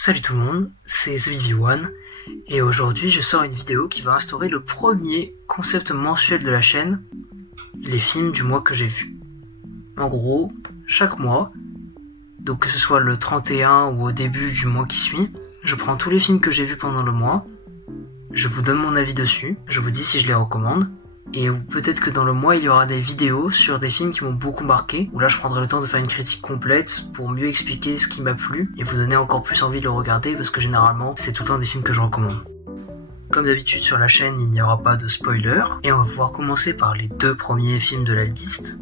Salut tout le monde, c'est TheBB1 et aujourd'hui je sors une vidéo qui va instaurer le premier concept mensuel de la chaîne, les films du mois que j'ai vus. En gros, chaque mois, donc que ce soit le 31 ou au début du mois qui suit, je prends tous les films que j'ai vus pendant le mois, je vous donne mon avis dessus, je vous dis si je les recommande, et peut-être que dans le mois il y aura des vidéos sur des films qui m'ont beaucoup marqué, où là je prendrai le temps de faire une critique complète pour mieux expliquer ce qui m'a plu et vous donner encore plus envie de le regarder parce que généralement c'est tout le temps des films que je recommande. Comme d'habitude sur la chaîne il n'y aura pas de spoiler et on va pouvoir commencer par les deux premiers films de la liste.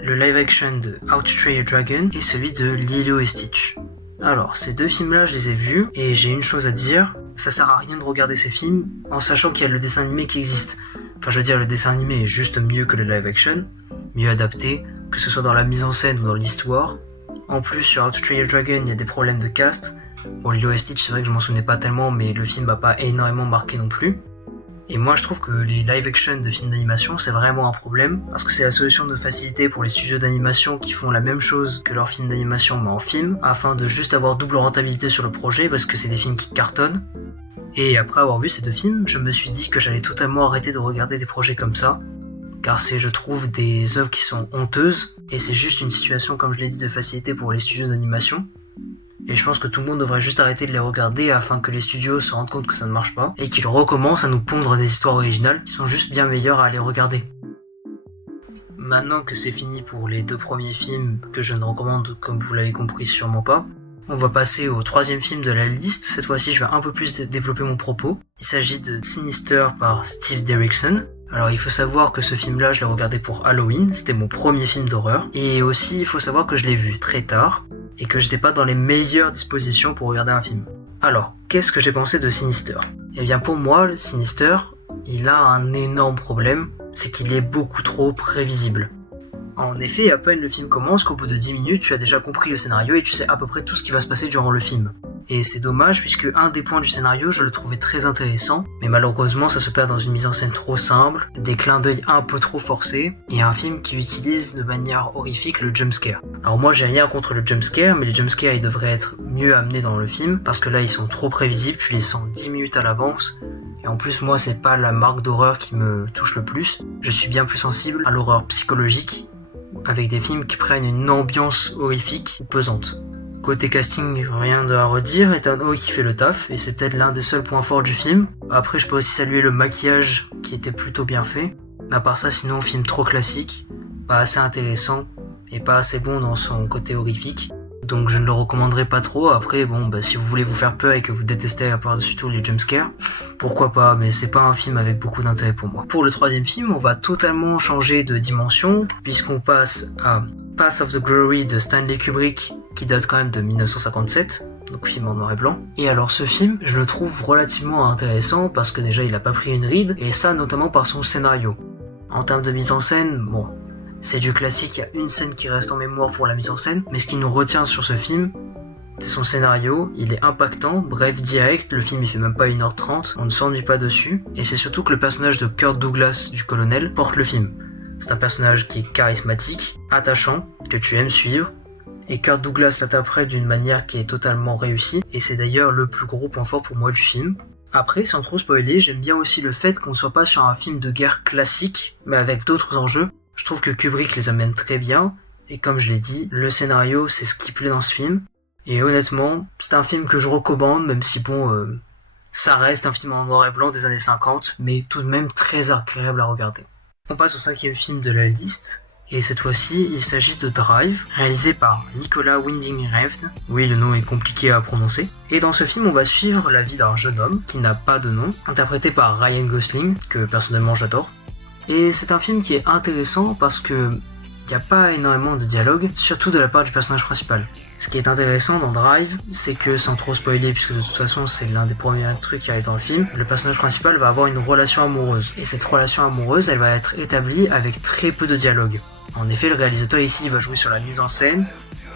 Le live action de How to Train Your Dragon et celui de Lilo et Stitch. Alors ces deux films là je les ai vus et j'ai une chose à dire, ça sert à rien de regarder ces films en sachant qu'il y a le dessin animé qui existe. Enfin, je veux dire, le dessin animé est juste mieux que le live action, mieux adapté, que ce soit dans la mise en scène ou dans l'histoire. En plus, sur How to Train Your Dragon, il y a des problèmes de cast. Pour Lilo et Stitch, c'est vrai que je m'en souvenais pas tellement, mais le film m'a pas énormément marqué non plus. Et moi, je trouve que les live action de films d'animation, c'est vraiment un problème, parce que c'est la solution de facilité pour les studios d'animation qui font la même chose que leurs films d'animation, mais en film, afin de juste avoir double rentabilité sur le projet, parce que c'est des films qui cartonnent. Et après avoir vu ces deux films, je me suis dit que j'allais totalement arrêter de regarder des projets comme ça, car c'est, je trouve, des œuvres qui sont honteuses, et c'est juste une situation, comme je l'ai dit, de facilité pour les studios d'animation. Et je pense que tout le monde devrait juste arrêter de les regarder afin que les studios se rendent compte que ça ne marche pas, et qu'ils recommencent à nous pondre des histoires originales qui sont juste bien meilleures à aller regarder. Maintenant que c'est fini pour les deux premiers films que je ne recommande, comme vous l'avez compris, sûrement pas, on va passer au troisième film de la liste. Cette fois-ci, je vais un peu plus développer mon propos. Il s'agit de Sinister par Steve Derrickson. Alors, il faut savoir que ce film-là, je l'ai regardé pour Halloween. C'était mon premier film d'horreur. Et aussi, il faut savoir que je l'ai vu très tard et que j'étais pas dans les meilleures dispositions pour regarder un film. Alors, qu'est-ce que j'ai pensé de Sinister ? Eh bien, pour moi, Sinister, il a un énorme problème. C'est qu'il est beaucoup trop prévisible. En effet, à peine le film commence qu'au bout de 10 minutes, tu as déjà compris le scénario et tu sais à peu près tout ce qui va se passer durant le film. Et c'est dommage puisque un des points du scénario, je le trouvais très intéressant, mais malheureusement ça se perd dans une mise en scène trop simple, des clins d'œil un peu trop forcés, et un film qui utilise de manière horrifique le jumpscare. Alors moi j'ai rien contre le jumpscare, mais les jumpscares ils devraient être mieux amenés dans le film, parce que là ils sont trop prévisibles, tu les sens 10 minutes à l'avance, et en plus moi c'est pas la marque d'horreur qui me touche le plus, je suis bien plus sensible à l'horreur psychologique, avec des films qui prennent une ambiance horrifique ou pesante. Côté casting, rien à redire, Ethan Hawke qui fait le taf, et c'est peut-être l'un des seuls points forts du film. Après, je peux aussi saluer le maquillage qui était plutôt bien fait. Mais à part ça, sinon, film trop classique, pas assez intéressant, et pas assez bon dans son côté horrifique. Donc je ne le recommanderais pas trop. Après, si vous voulez vous faire peur et que vous détestez par-dessus tout les jumpscares, pourquoi pas, mais c'est pas un film avec beaucoup d'intérêt pour moi. Pour le troisième film, on va totalement changer de dimension, puisqu'on passe à Path of the Glory de Stanley Kubrick, qui date quand même de 1957, donc film en noir et blanc. Et alors ce film, je le trouve relativement intéressant, parce que déjà il a pas pris une ride, et ça notamment par son scénario. En termes de mise en scène, c'est du classique, il y a une scène qui reste en mémoire pour la mise en scène, mais ce qui nous retient sur ce film, c'est son scénario, il est impactant, bref, direct, le film il fait même pas 1h30, on ne s'ennuie pas dessus, et c'est surtout que le personnage de Kirk Douglas du colonel porte le film. C'est un personnage qui est charismatique, attachant, que tu aimes suivre, et Kirk Douglas l'interprète d'une manière qui est totalement réussie, et c'est d'ailleurs le plus gros point fort pour moi du film. Après, sans trop spoiler, j'aime bien aussi le fait qu'on soit pas sur un film de guerre classique, mais avec d'autres enjeux. Je trouve que Kubrick les amène très bien, et comme je l'ai dit, le scénario c'est ce qui plaît dans ce film, et honnêtement, c'est un film que je recommande, même si ça reste un film en noir et blanc des années 50, mais tout de même très agréable à regarder. On passe au cinquième film de la liste, et cette fois-ci, il s'agit de Drive, réalisé par Nicolas Winding Refn. Oui, le nom est compliqué à prononcer. Et dans ce film, on va suivre la vie d'un jeune homme, qui n'a pas de nom, interprété par Ryan Gosling, que personnellement j'adore. Et c'est un film qui est intéressant parce que il n'y a pas énormément de dialogue, surtout de la part du personnage principal. Ce qui est intéressant dans Drive, c'est que, sans trop spoiler, puisque de toute façon c'est l'un des premiers trucs qui arrive dans le film, le personnage principal va avoir une relation amoureuse. Et cette relation amoureuse, elle va être établie avec très peu de dialogue. En effet, le réalisateur ici va jouer sur la mise en scène,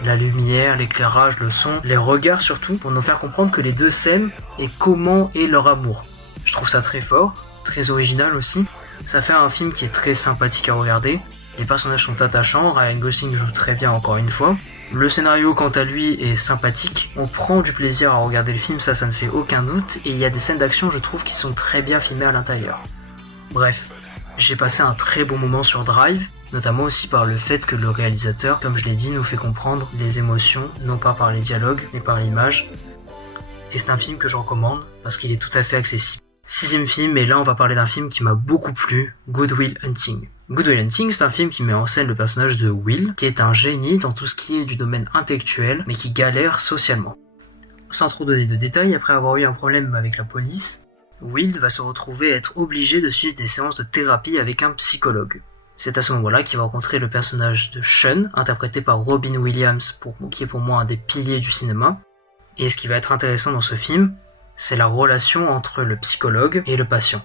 la lumière, l'éclairage, le son, les regards surtout, pour nous faire comprendre que les deux s'aiment et comment est leur amour. Je trouve ça très fort, très original aussi. Ça fait un film qui est très sympathique à regarder. Les personnages sont attachants, Ryan Gosling joue très bien encore une fois. Le scénario, quant à lui, est sympathique. On prend du plaisir à regarder le film, ça ne fait aucun doute. Et il y a des scènes d'action, je trouve, qui sont très bien filmées à l'intérieur. Bref, j'ai passé un très bon moment sur Drive, notamment aussi par le fait que le réalisateur, comme je l'ai dit, nous fait comprendre les émotions, non pas par les dialogues, mais par l'image. Et c'est un film que je recommande, parce qu'il est tout à fait accessible. 6e film, et là on va parler d'un film qui m'a beaucoup plu, Good Will Hunting. Good Will Hunting, c'est un film qui met en scène le personnage de Will, qui est un génie dans tout ce qui est du domaine intellectuel, mais qui galère socialement. Sans trop donner de détails, après avoir eu un problème avec la police, Will va se retrouver être obligé de suivre des séances de thérapie avec un psychologue. C'est à ce moment-là qu'il va rencontrer le personnage de Sean, interprété par Robin Williams, qui est pour moi un des piliers du cinéma. Et ce qui va être intéressant dans ce film, c'est la relation entre le psychologue et le patient.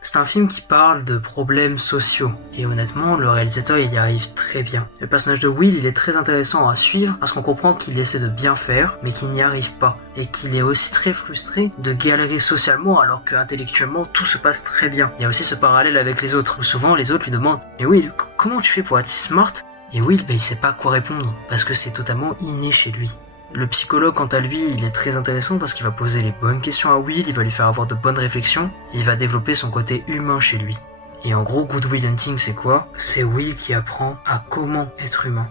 C'est un film qui parle de problèmes sociaux, et honnêtement, le réalisateur il y arrive très bien. Le personnage de Will, il est très intéressant à suivre, parce qu'on comprend qu'il essaie de bien faire, mais qu'il n'y arrive pas, et qu'il est aussi très frustré de galérer socialement, alors qu'intellectuellement, tout se passe très bien. Il y a aussi ce parallèle avec les autres, où souvent les autres lui demandent « Mais Will, comment tu fais pour être si smart ?» Et Will, il sait pas quoi répondre, parce que c'est totalement inné chez lui. Le psychologue, quant à lui, il est très intéressant parce qu'il va poser les bonnes questions à Will, il va lui faire avoir de bonnes réflexions, et il va développer son côté humain chez lui. Et en gros, Good Will Hunting, c'est quoi ? C'est Will qui apprend à comment être humain,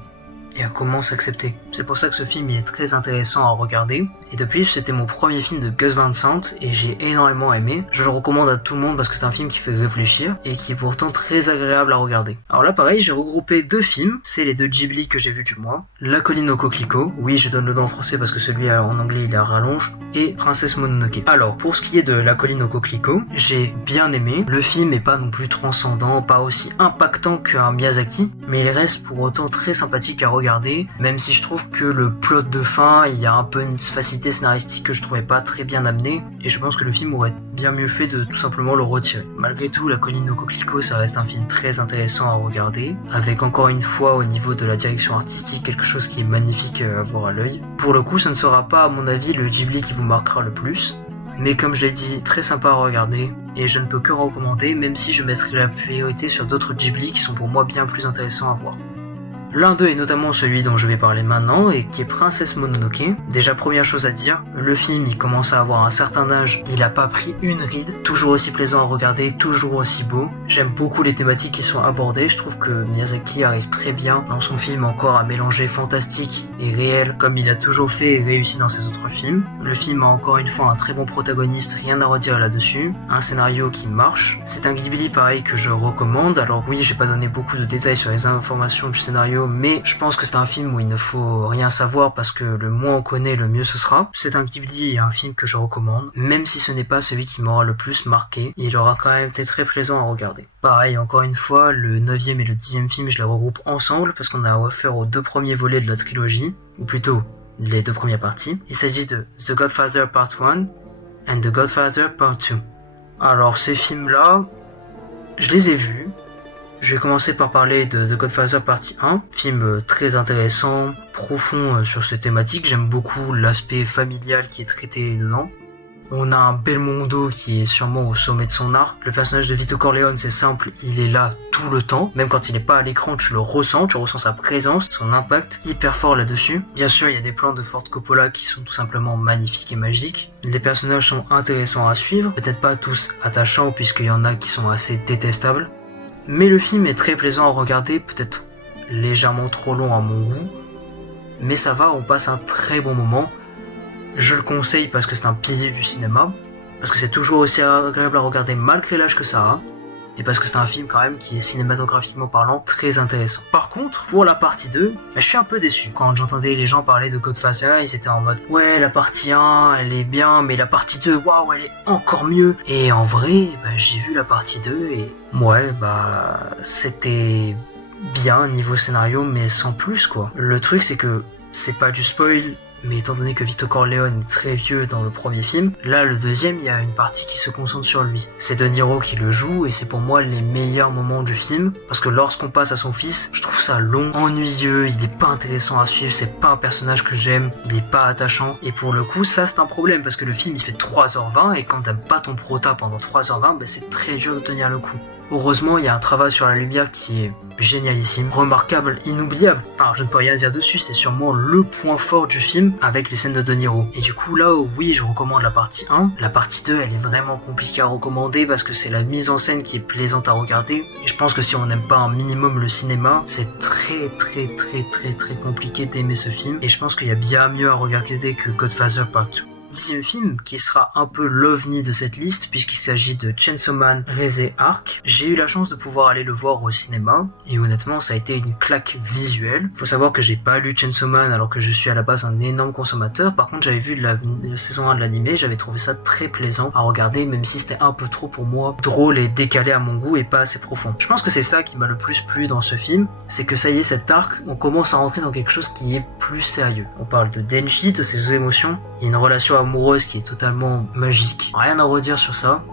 et à comment s'accepter. C'est pour ça que ce film il est très intéressant à regarder. Et depuis, c'était mon premier film de Gus Van Sant, et j'ai énormément aimé. Je le recommande à tout le monde parce que c'est un film qui fait réfléchir, et qui est pourtant très agréable à regarder. Alors là, pareil, j'ai regroupé 2 films, c'est les 2 Ghibli que j'ai vus du mois. La colline au coquelicot, oui, je donne le nom en français parce que celui en anglais il est à rallonge, et Princesse Mononoke. Alors, pour ce qui est de La colline au coquelicot, j'ai bien aimé. Le film est pas non plus transcendant, pas aussi impactant qu'un Miyazaki, mais il reste pour autant très sympathique à regarder, même si je trouve que le plot de fin, il y a un peu une facilité scénaristique que je trouvais pas très bien amenée, et je pense que le film aurait bien mieux fait de tout simplement le retirer. Malgré tout, La colline au coquelicot, ça reste un film très intéressant à regarder, avec encore une fois au niveau de la direction artistique quelque chose qui est magnifique à voir à l'œil. Pour le coup, ça ne sera pas à mon avis le Ghibli qui vous marquera le plus, mais comme je l'ai dit, très sympa à regarder, et je ne peux que recommander, même si je mettrai la priorité sur d'autres Ghibli qui sont pour moi bien plus intéressants à voir. L'un d'eux est notamment celui dont je vais parler maintenant et qui est Princesse Mononoke. Déjà première chose à dire, le film il commence à avoir un certain âge, il a pas pris une ride, toujours aussi plaisant à regarder, toujours aussi beau. J'aime beaucoup les thématiques qui sont abordées, je trouve que Miyazaki arrive très bien dans son film encore à mélanger fantastique et réel comme il a toujours fait et réussi dans ses autres films. Le film a encore une fois un très bon protagoniste, rien à redire là-dessus, un scénario qui marche. C'est un Ghibli pareil que je recommande, alors oui j'ai pas donné beaucoup de détails sur les informations du scénario, mais je pense que c'est un film où il ne faut rien savoir parce que le moins on connaît, le mieux ce sera. C'est un Ghibli et un film que je recommande, même si ce n'est pas celui qui m'aura le plus marqué, il aura quand même été très plaisant à regarder. Pareil, encore une fois, le 9e et le 10e film, je les regroupe ensemble parce qu'on a affaire aux 2 premiers volets de la trilogie, ou plutôt les 2 premières parties. Il s'agit de The Godfather Part 1 and The Godfather Part 2. Alors ces films-là, je les ai vus. Je vais commencer par parler de The Godfather Partie 1, film très intéressant, profond sur ces thématiques. J'aime beaucoup l'aspect familial qui est traité dedans. On a un Belmondo qui est sûrement au sommet de son art. Le personnage de Vito Corleone, c'est simple, il est là tout le temps. Même quand il n'est pas à l'écran, tu le ressens, tu ressens sa présence, son impact hyper fort là-dessus. Bien sûr, il y a des plans de Ford Coppola qui sont tout simplement magnifiques et magiques. Les personnages sont intéressants à suivre, peut-être pas tous attachants puisqu'il y en a qui sont assez détestables. Mais le film est très plaisant à regarder, peut-être légèrement trop long à mon goût, mais ça va, on passe un très bon moment. Je le conseille parce que c'est un pilier du cinéma, parce que c'est toujours aussi agréable à regarder malgré l'âge que ça a, et parce que c'est un film quand même qui est cinématographiquement parlant très intéressant. Par contre, pour la partie 2, je suis un peu déçu. Quand j'entendais les gens parler de Godfather, ils étaient en mode « Ouais, la partie 1, elle est bien, mais la partie 2, waouh, elle est encore mieux !» Et en vrai, j'ai vu la partie 2 et ouais, c'était bien niveau scénario, mais sans plus quoi. Le truc c'est que c'est pas du spoil, mais étant donné que Vito Corleone est très vieux dans le premier film, là le deuxième il y a une partie qui se concentre sur lui. C'est De Niro qui le joue et c'est pour moi les meilleurs moments du film, parce que lorsqu'on passe à son fils, je trouve ça long, ennuyeux, il est pas intéressant à suivre, c'est pas un personnage que j'aime, il est pas attachant, et pour le coup ça c'est un problème parce que le film il fait 3h20 et quand t'aimes pas ton prota pendant 3h20, c'est très dur de tenir le coup. Heureusement, il y a un travail sur la lumière qui est génialissime, remarquable, inoubliable. Alors, je ne peux rien dire dessus, c'est sûrement le point fort du film avec les scènes de De Niro. Et du coup, là, oui, je recommande la partie 1. La partie 2, elle est vraiment compliquée à recommander parce que c'est la mise en scène qui est plaisante à regarder. Et je pense que si on n'aime pas un minimum le cinéma, c'est très compliqué d'aimer ce film. Et je pense qu'il y a bien mieux à regarder que Godfather Part 2. Dixième film, qui sera un peu l'ovni de cette liste, puisqu'il s'agit de Chainsaw Man Rise Arc. J'ai eu la chance de pouvoir aller le voir au cinéma, et honnêtement, ça a été une claque visuelle. Faut savoir que j'ai pas lu Chainsaw Man alors que je suis à la base un énorme consommateur. Par contre, j'avais vu la saison 1 de l'animé, j'avais trouvé ça très plaisant à regarder, même si c'était un peu trop pour moi, drôle et décalé à mon goût et pas assez profond. Je pense que c'est ça qui m'a le plus plu dans ce film, c'est que ça y est, cet arc, on commence à rentrer dans quelque chose qui est plus sérieux. On parle de Denji, de ses émotions, il y a une relation amoureuse qui est totalement magique. Rien à redire sur ça.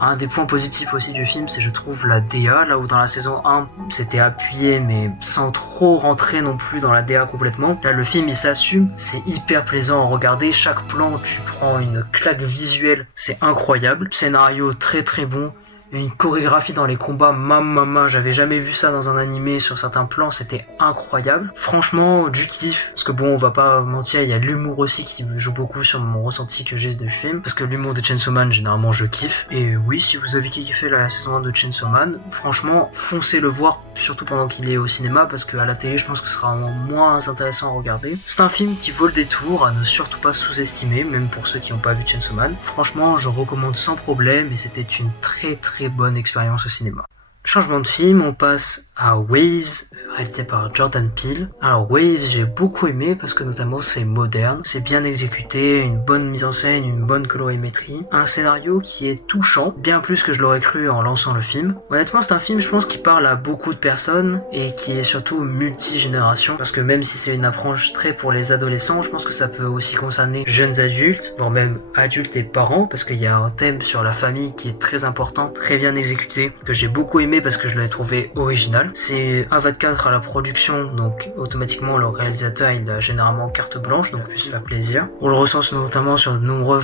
Un des points positifs aussi du film, c'est je trouve la DA, là où dans la saison 1, c'était appuyé mais sans trop rentrer non plus dans la DA complètement. Là, le film, il s'assume, c'est hyper plaisant à regarder. Chaque plan, tu prends une claque visuelle, c'est incroyable. Scénario très bon. Une chorégraphie dans les combats, maman, j'avais jamais vu ça dans un animé sur certains plans, c'était incroyable. Franchement, du kiff, parce que bon, on va pas mentir, il y a l'humour aussi qui joue beaucoup sur mon ressenti que j'ai du film, parce que l'humour de Chainsaw Man, généralement, je kiffe. Et oui, si vous avez kiffé la saison 1 de Chainsaw Man, franchement, foncez le voir, surtout pendant qu'il est au cinéma, parce qu'à la télé, je pense que ce sera moins intéressant à regarder. C'est un film qui vaut le détour, à ne surtout pas sous-estimer, même pour ceux qui n'ont pas vu Chainsaw Man. Franchement, je recommande sans problème, et c'était une très bonne expérience au cinéma. Changement de film, on passe à Waves, réalisé par Jordan Peele. Alors Waves, j'ai beaucoup aimé parce que notamment c'est moderne, c'est bien exécuté, une bonne mise en scène, une bonne colorimétrie, un scénario qui est touchant, bien plus que je l'aurais cru en lançant le film. Honnêtement, c'est un film, je pense, qui parle à beaucoup de personnes et qui est surtout multigénération, parce que même si c'est une approche très pour les adolescents, je pense que ça peut aussi concerner jeunes adultes, voire même adultes et parents, parce qu'il y a un thème sur la famille qui est très important, très bien exécuté, que j'ai beaucoup aimé parce que je l'ai trouvé original. C'est A24 à la production, donc automatiquement le réalisateur il a généralement carte blanche, donc peut se faire plaisir. On le ressent notamment sur de nombreux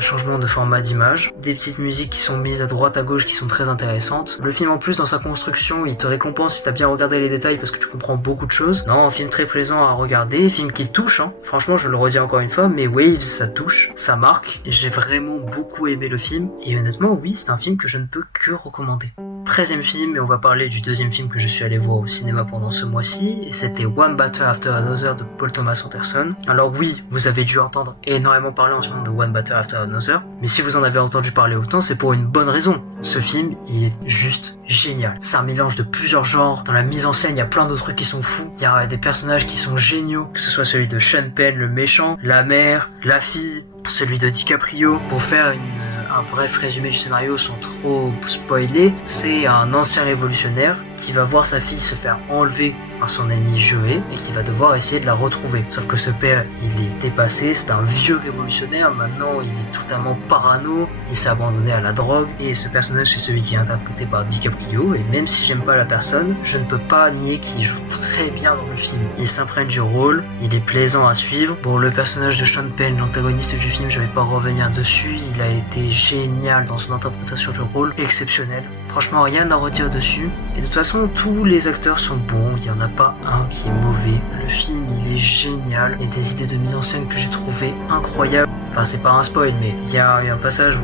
changements de format d'image, des petites musiques qui sont mises à droite à gauche qui sont très intéressantes. Le film en plus dans sa construction il te récompense si t'as bien regardé les détails parce que tu comprends beaucoup de choses. Non, un film très plaisant à regarder, film qui touche, hein. Franchement je le redis encore une fois, mais Waves ça touche, ça marque, et j'ai vraiment beaucoup aimé le film, et honnêtement oui c'est un film que je ne peux que recommander. 13e film, et on va parler du deuxième film que je suis allé voir au cinéma pendant ce mois-ci, et c'était One Battle After Another de Paul Thomas Anderson. Alors oui, vous avez dû entendre énormément parler en ce moment de One Battle After Another, mais si vous en avez entendu parler autant, c'est pour une bonne raison. Ce film, il est juste génial. C'est un mélange de plusieurs genres. Dans la mise en scène, il y a plein d'autres trucs qui sont fous. Il y a des personnages qui sont géniaux, que ce soit celui de Sean Penn, le méchant, la mère, la fille, celui de DiCaprio. Pour faire un bref résumé du scénario sans trop spoiler, c'est un ancien révolutionnaire qui va voir sa fille se faire enlever par son ennemi juré et qui va devoir essayer de la retrouver. Sauf que ce père, il est dépassé, c'est un vieux révolutionnaire, maintenant il est totalement parano, il s'est abandonné à la drogue, et ce personnage c'est celui qui est interprété par DiCaprio, et même si j'aime pas la personne, je ne peux pas nier qu'il joue très bien dans le film. Il s'imprègne du rôle, il est plaisant à suivre. Bon, le personnage de Sean Penn, l'antagoniste du film, je vais pas revenir dessus, il a été génial dans son interprétation du rôle, exceptionnel. Franchement, rien à redire dessus. Et de toute façon, tous les acteurs sont bons, il n'y en a pas un qui est mauvais. Le film, il est génial. Il y a des idées de mise en scène que j'ai trouvées incroyables. Enfin, c'est pas un spoil, mais il y a un passage où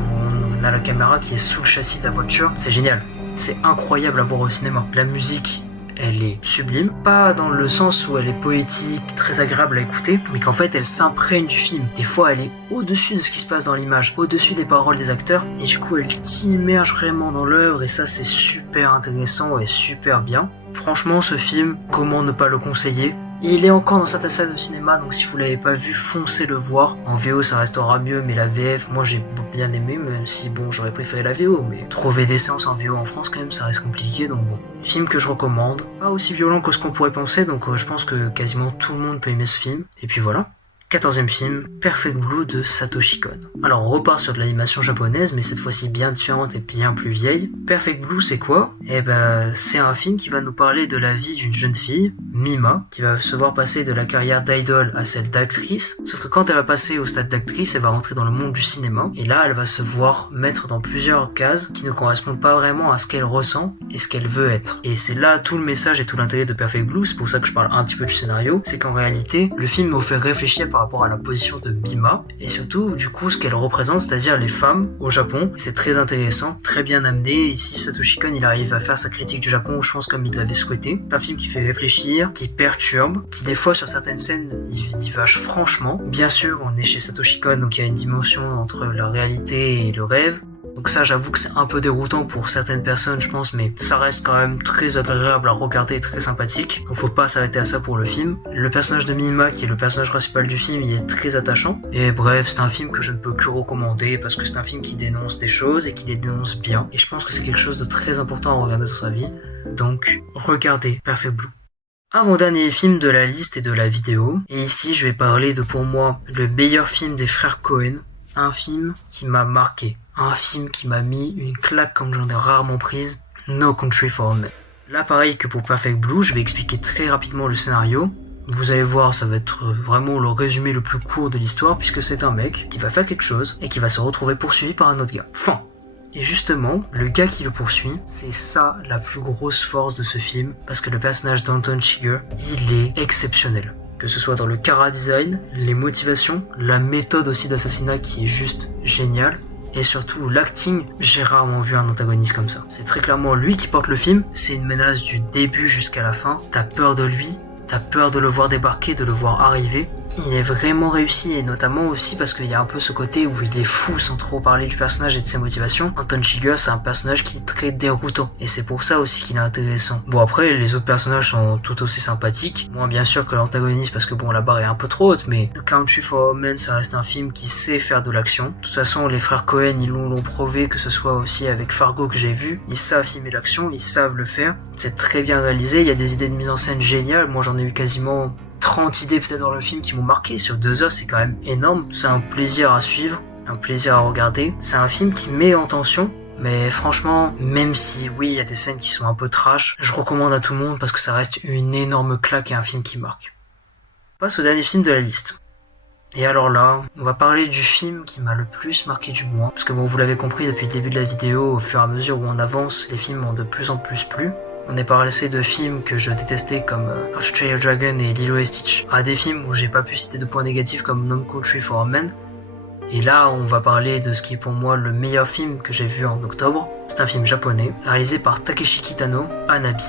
on a la caméra qui est sous le châssis de la voiture. C'est génial. C'est incroyable à voir au cinéma. La musique, elle est sublime, pas dans le sens où elle est poétique, très agréable à écouter, mais qu'en fait elle s'imprègne du film. Des fois elle est au-dessus de ce qui se passe dans l'image, au-dessus des paroles des acteurs, et du coup elle t'immerge vraiment dans l'œuvre, et ça c'est super intéressant et super bien. Franchement ce film, comment ne pas le conseiller? Il est encore dans certaines salles de cinéma, donc si vous l'avez pas vu, foncez le voir. En VO ça restera mieux, mais la VF, moi j'ai bien aimé, même si bon j'aurais préféré la VO, mais trouver des séances en VO en France quand même ça reste compliqué, donc bon. Film que je recommande, pas aussi violent que ce qu'on pourrait penser, donc je pense que quasiment tout le monde peut aimer ce film, et puis voilà. 14e film, Perfect Blue de Satoshi Kon. Alors on repart sur de l'animation japonaise, mais cette fois-ci bien différente et bien plus vieille. Perfect Blue c'est quoi? Eh ben c'est un film qui va nous parler de la vie d'une jeune fille, Mima, qui va se voir passer de la carrière d'idole à celle d'actrice. Sauf que quand elle va passer au stade d'actrice, elle va rentrer dans le monde du cinéma, et là elle va se voir mettre dans plusieurs cases qui ne correspondent pas vraiment à ce qu'elle ressent et ce qu'elle veut être. Et c'est là tout le message et tout l'intérêt de Perfect Blue, c'est pour ça que je parle un petit peu du scénario, c'est qu'en réalité, le film nous fait réfléchir par rapport à la position de Mima, et surtout, du coup, ce qu'elle représente, c'est-à-dire les femmes au Japon. C'est très intéressant, très bien amené. Ici, Satoshi Kon, il arrive à faire sa critique du Japon, je pense, comme il l'avait souhaité. C'est un film qui fait réfléchir, qui perturbe, qui des fois, sur certaines scènes, il divache franchement. Bien sûr, on est chez Satoshi Kon, donc il y a une dimension entre la réalité et le rêve. Donc ça, j'avoue que c'est un peu déroutant pour certaines personnes, je pense, mais ça reste quand même très agréable à regarder et très sympathique. Donc faut pas s'arrêter à ça pour le film. Le personnage de Mima, qui est le personnage principal du film, il est très attachant. Et bref, c'est un film que je ne peux que recommander parce que c'est un film qui dénonce des choses et qui les dénonce bien. Et je pense que c'est quelque chose de très important à regarder dans sa vie. Donc, regardez Perfect Blue. Avant-dernier film de la liste et de la vidéo. Et ici, je vais parler de, pour moi, le meilleur film des frères Coen. Un film qui m'a marqué. Un film qui m'a mis une claque comme j'en ai rarement prise, No Country for Old Men. Là, pareil que pour Perfect Blue, je vais expliquer très rapidement le scénario. Vous allez voir, ça va être vraiment le résumé le plus court de l'histoire, puisque c'est un mec qui va faire quelque chose et qui va se retrouver poursuivi par un autre gars. Fin. Et justement, le gars qui le poursuit, c'est ça la plus grosse force de ce film, parce que le personnage d'Anton Chigurh, il est exceptionnel. Que ce soit dans le chara design, les motivations, la méthode aussi d'assassinat qui est juste géniale. Et surtout l'acting, j'ai rarement vu un antagoniste comme ça. C'est très clairement lui qui porte le film, c'est une menace du début jusqu'à la fin. T'as peur de lui, t'as peur de le voir débarquer, de le voir arriver. Il est vraiment réussi, et notamment aussi parce qu'il y a un peu ce côté où il est fou sans trop parler du personnage et de ses motivations. Anton Chigurh, c'est un personnage qui est très déroutant, et c'est pour ça aussi qu'il est intéressant. Bon, après, les autres personnages sont tout aussi sympathiques, moins bien sûr que l'antagoniste parce que bon, la barre est un peu trop haute, mais The Country for Old Men, ça reste un film qui sait faire de l'action. De toute façon, les frères Coen, ils l'ont prouvé, que ce soit aussi avec Fargo que j'ai vu, ils savent filmer l'action, ils savent le faire. C'est très bien réalisé, il y a des idées de mise en scène géniales. Moi, j'en ai eu quasiment 30 idées peut-être dans le film qui m'ont marqué. Sur 2 heures, c'est quand même énorme. C'est un plaisir à suivre, un plaisir à regarder. C'est un film qui met en tension. Mais franchement, même si oui, il y a des scènes qui sont un peu trash, je recommande à tout le monde parce que ça reste une énorme claque et un film qui marque. On passe au dernier film de la liste. Et alors là, on va parler du film qui m'a le plus marqué du mois. Parce que bon, vous l'avez compris depuis le début de la vidéo, au fur et à mesure où on avance, les films m'ont de plus en plus plu. On est passé de films que je détestais comme How to Train Your Dragon et Lilo et Stitch à des films où j'ai pas pu citer de points négatifs comme No Country for Old Men. Et là, on va parler de ce qui est pour moi le meilleur film que j'ai vu en octobre. C'est un film japonais, réalisé par Takeshi Kitano, Hanabi.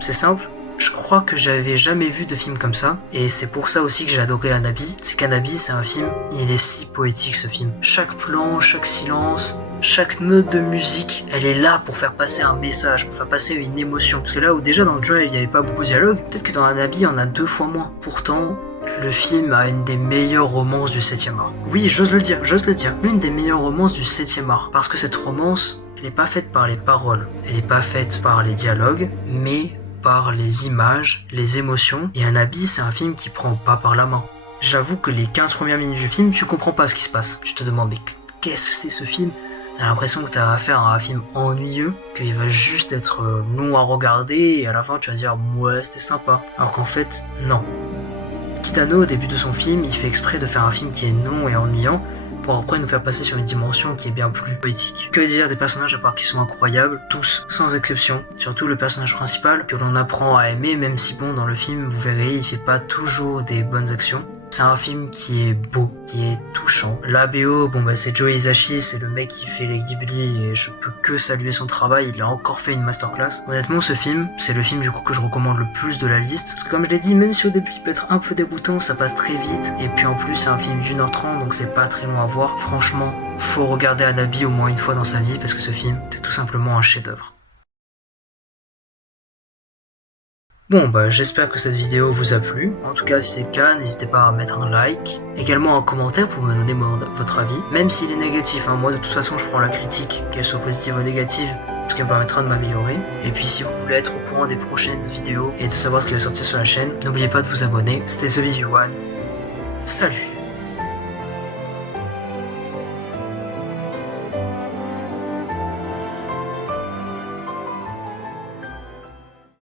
C'est simple, je crois que j'avais jamais vu de film comme ça, et c'est pour ça aussi que j'ai adoré Hanabi. C'est qu'Hanabi, c'est un film, il est si poétique ce film. Chaque plan, chaque silence, chaque note de musique, elle est là pour faire passer un message, pour faire passer une émotion. Parce que là où déjà dans Drive, il n'y avait pas beaucoup de dialogue, peut-être que dans Hanabi, on a 2 fois moins. Pourtant, le film a une des meilleures romances du 7e art. Oui, j'ose le dire, une des meilleures romances du 7e art. Parce que cette romance, elle n'est pas faite par les paroles, elle n'est pas faite par les dialogues, mais par les images, les émotions. Et Hanabi, c'est un film qui prend pas par la main. J'avoue que les 15 premières minutes du film, tu comprends pas ce qui se passe. Tu te demandes, mais qu'est-ce que c'est ce film ? T'as l'impression que t'as affaire à un film ennuyeux, qu'il va juste être long à regarder, et à la fin tu vas dire ouais c'était sympa. Alors qu'en fait, non. Kitano, au début de son film, il fait exprès de faire un film qui est long et ennuyant, pour après nous faire passer sur une dimension qui est bien plus poétique. Que dire des personnages à part qu'ils sont incroyables, tous, sans exception. Surtout le personnage principal, que l'on apprend à aimer, même si bon, dans le film, vous verrez, il fait pas toujours des bonnes actions. C'est un film qui est beau, qui est touchant. La BO, bon bah c'est Joe Hisaishi, c'est le mec qui fait les Ghibli et je peux que saluer son travail, il a encore fait une masterclass. Honnêtement ce film, c'est le film du coup que je recommande le plus de la liste. Parce que comme je l'ai dit, même si au début il peut être un peu déroutant, ça passe très vite. Et puis en plus c'est un film d'1h30 donc c'est pas très long à voir. Franchement, faut regarder Hanabi au moins une fois dans sa vie parce que ce film, c'est tout simplement un chef-d'œuvre. Bon bah j'espère que cette vidéo vous a plu, en tout cas si c'est le cas n'hésitez pas à mettre un like, également un commentaire pour me donner votre avis, même s'il est négatif, moi de toute façon je prends la critique, qu'elle soit positive ou négative, ce qui me permettra de m'améliorer, et puis si vous voulez être au courant des prochaines vidéos et de savoir ce qui va sortir sur la chaîne, n'oubliez pas de vous abonner, c'était TheBaby1, salut.